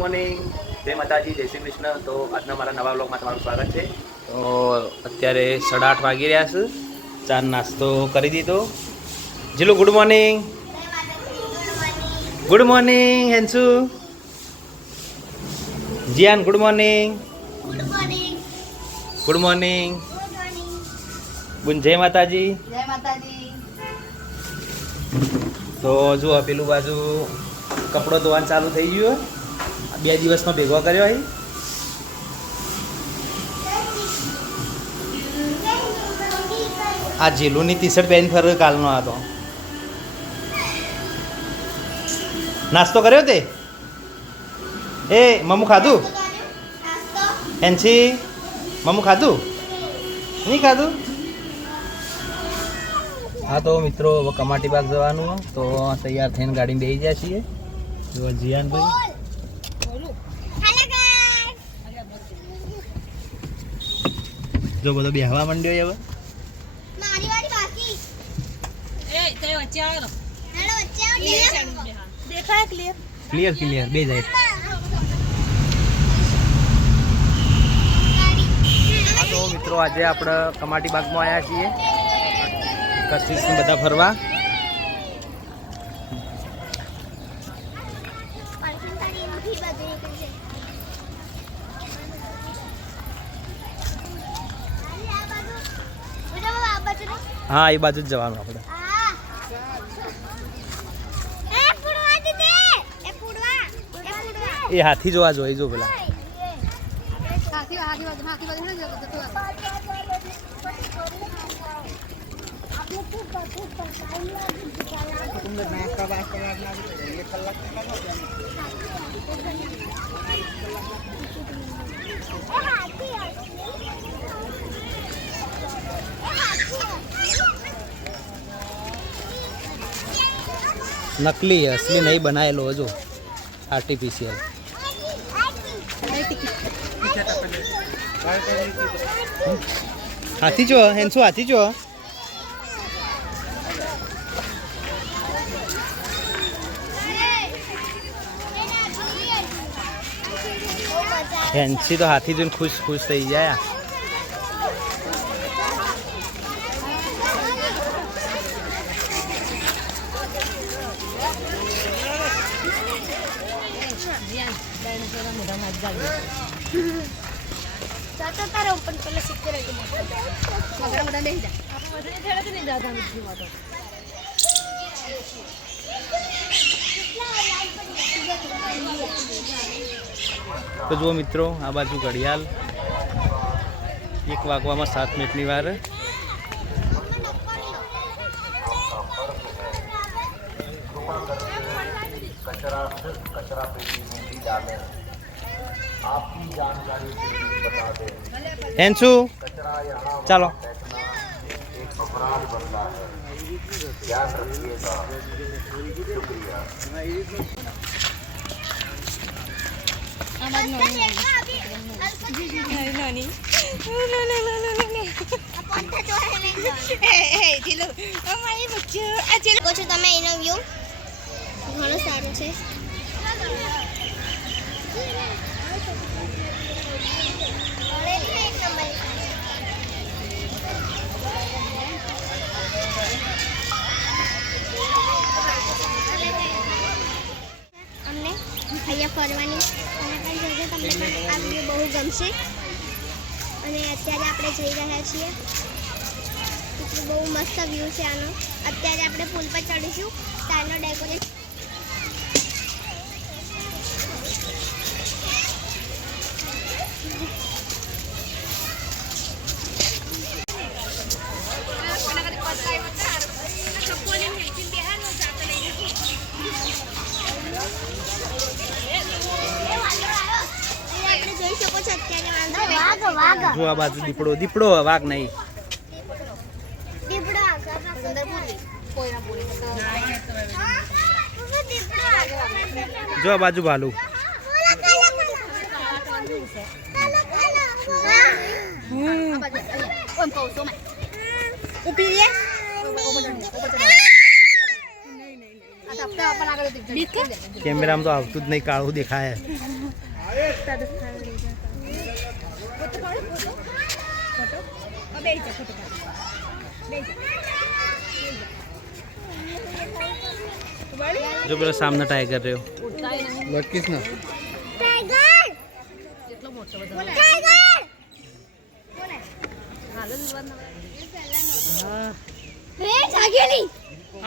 Morning, જય માતાજી, જય શ્રી કૃષ્ણ. તો આજના મારા નવા વ્લોગમાં તમારું સ્વાગત છે. તો અત્યારે 8:30 વાગી રહ્યા છે. ચા નાસ્તો કરી દીધો. જીલું ગુડ મોર્નિંગ. ગુડ મોર્નિંગ હેન્સુ. જીયાન ગુડ મોર્નિંગ. Good morning. બુન જય માતાજી. જય માતાજી. તો જો પેલું બાજુ કપડો ધોવાનું ચાલુ થઈ ગયું. 2 દિવસનો ભેગો કર્યો અહીં. આ જીલુની ટી-શર્ટ પહેરીને ફરે કાલનો હતો. નાસ્તો કર્યો તે? એ મમ્મુ ખાધું? એનસી મમ્મુ ખાધું? નહીં ખાધું? હા તો મિત્રો હવે કમાટી બાગ જવાનું, તો તૈયાર થઈને ગાડીમાં બેસી જાય છીએ. જો જીયાન ભાઈ જો બધો બેહવા માંડ્યો હવે. ક્લિયર ક્લિયર બે જાય. હા તો મિત્રો આજે આપણે કમાટી બાગમાં આવ્યા છીએ કશિશને બધા ફરવા. હા એ બાજુ જ જવાનું આપણે. એ હાથી જોવા જોઈએ જો પેલા. નકલી असली नहीं बनाएलो जो आर्टिफिशियल. हाथी जो हेंसू हाथी जो हेंसी तो हाथी जो खुश खुश थी जाए. तो जो मित्रों आ बाजू घड़ियाल 1 वागवामां 7 मिनिटनी वार. हेंसू चलो. તમે એનો વ્યૂ ઘણો સારો છે. અમને અહીંયા ફરવાની તમને આ વ્યૂ બહુ ગમશે. અને અત્યારે આપણે જઈ રહ્યા છીએ. બહુ મસ્ત વ્યૂ છે આનો. અત્યારે આપણે પુલ પર ચડીશું. ત્યાંનો ડેકોરેશન જોઈ શકો છો. અત્યારે જો આ બાજુ દીપડો દીપડો વાઘ નહીં. જો આ બાજુ ભાલુ. કેમેરામાં તો આવતું જ નહીં, કાળું દેખાય. જો પેલો સામનો ટાઈગર રહ્યો. લટકીશ ને.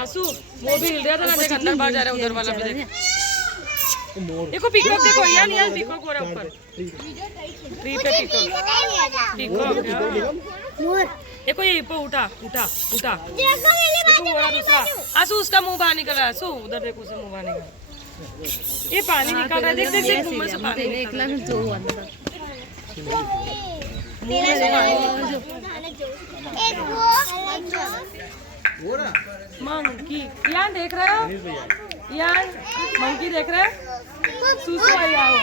आंसू वो भी हिल रहा था ना, देख अंदर बाहर जा रहा है उधर वाला भी देख. देखो पीकॉक, देखो यार यार पीकॉक हो रहा है ऊपर ट्री पे. पीकॉक देखो ये ऊपर उठा उठा उठा. देखो वो रहा दूसरा. आंसू उसका मुंह बाहर निकल रहा है. आंसू उधर देखो उसे मुंह बाहर निकल. ये पानी निकल रहा है, देख देख देख मुंह में से पानी निकल रहा है. मंकी यान देख रहे हो? यान मंकी देख रहे हो? सुसु आई आओ.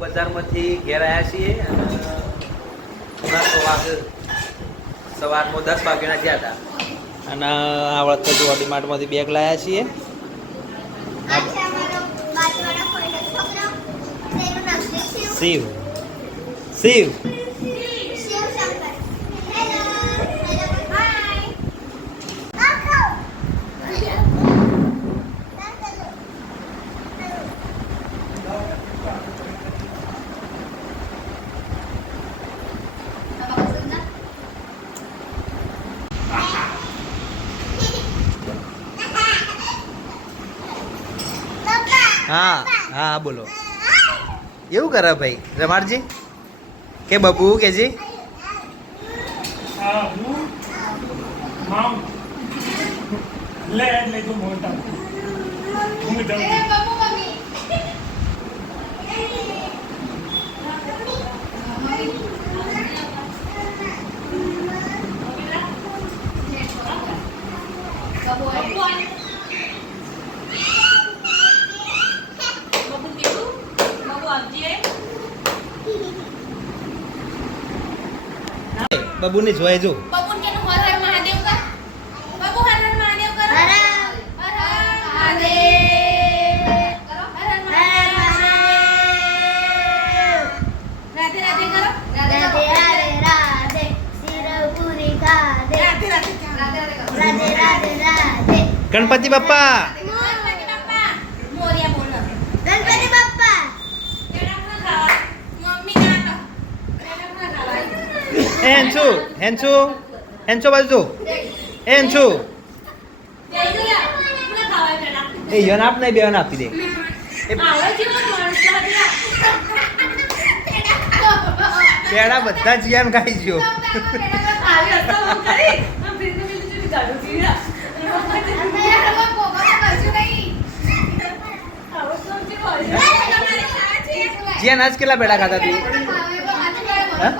બજારમાંથી ઘેર આવ્યા છીએ અને સવારમાં 10 વાગ્યાના ગયા હતા અને આ વખતે ઓડીમાર્ટમાંથી બેગ લાવ્યા છીએ. શિવ શિવ હા હા બોલો. એવું કરે ભાઈ રમાડજી કે બબુ કે જી? બબુ ને જોઈ જો. બબુન કે હર હર મહાદેવ કા. બબુ હર હર મહાદેવ કરો. હર હર મહાદેવ કરો. હર હર મહાદેવ. રાધે રાધે કરો. રાધે રાધે રાધે શિરપુરી ખાધે. રાધે રાધે રાધે રાધે રાધે રાધે. ગણપતિ બાપ્પા. ગણપતિ બાપ્પા. મોરિયા બોલો. ગણપતિ બાપ્પા. કેડા ના ખાવા. મમ્મી ના કેડા ના ખાવા. હેન્ચુ હેન્ચુ હેન્ચુ બાજુ હેન્ચુ એ યોન આપ નહીં બેન આપી દે. પેડા બધા જ યાન ખાઈ ગયો. જીયાન આજ કેટલા પેડા ખાતા તું? હા?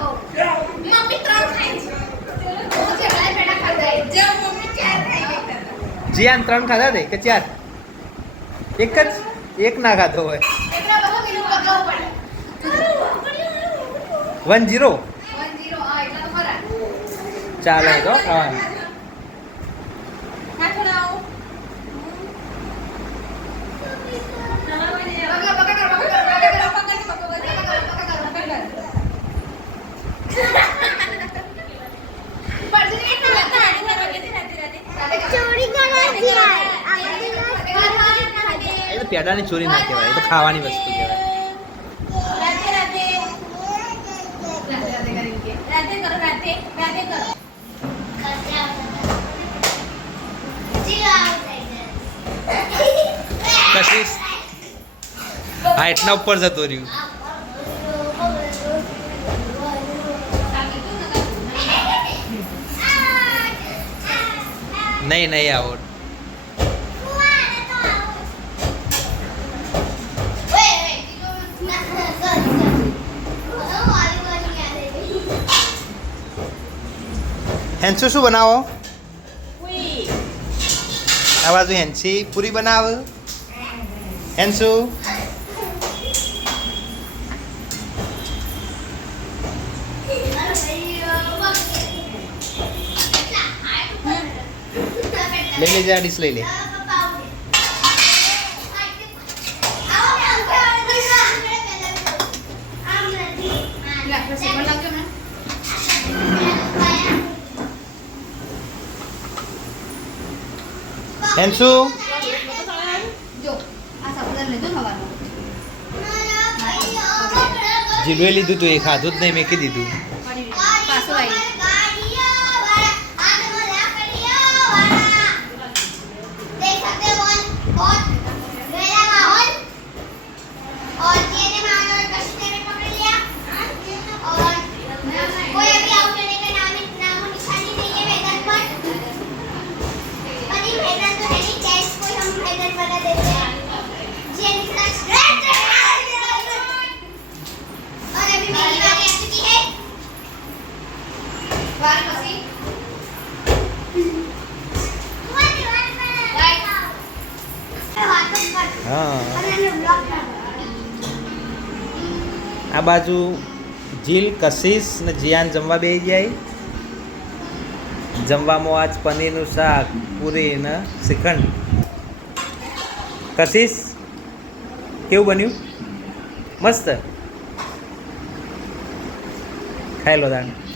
જીયાન 3 ખાધા દે કે 4? એક જ? એક ના ખાધો હોય. 1-0 ચાલે તો ખાવાનું. એ તો પેડાની ચોરી ના કહેવાય, એ તો ખાવાની વસ્તુ કહેવાય. કશિશ હાઈટના ઉપર જતો રહ્યું. નહીં આવડ હેન્સુ શું બનાવો આ બાજુ હેન્સી પૂરી બનાવ હેન્સુ લઈ લેજે આ ડીશ લઈ લે હેન્સુ જીલવે લીધું તું એ ખાધું જ નહીં મેં કી દીધું હા આ બાજુ જીલ કશિશ ને જીયાન જમવા બેસી જાય જમવામાં આજ પનીરનું શાક પૂરી ને શ્રીખંડ કશિશ કેવું બન્યું મસ્ત ખાઈ લો દાણ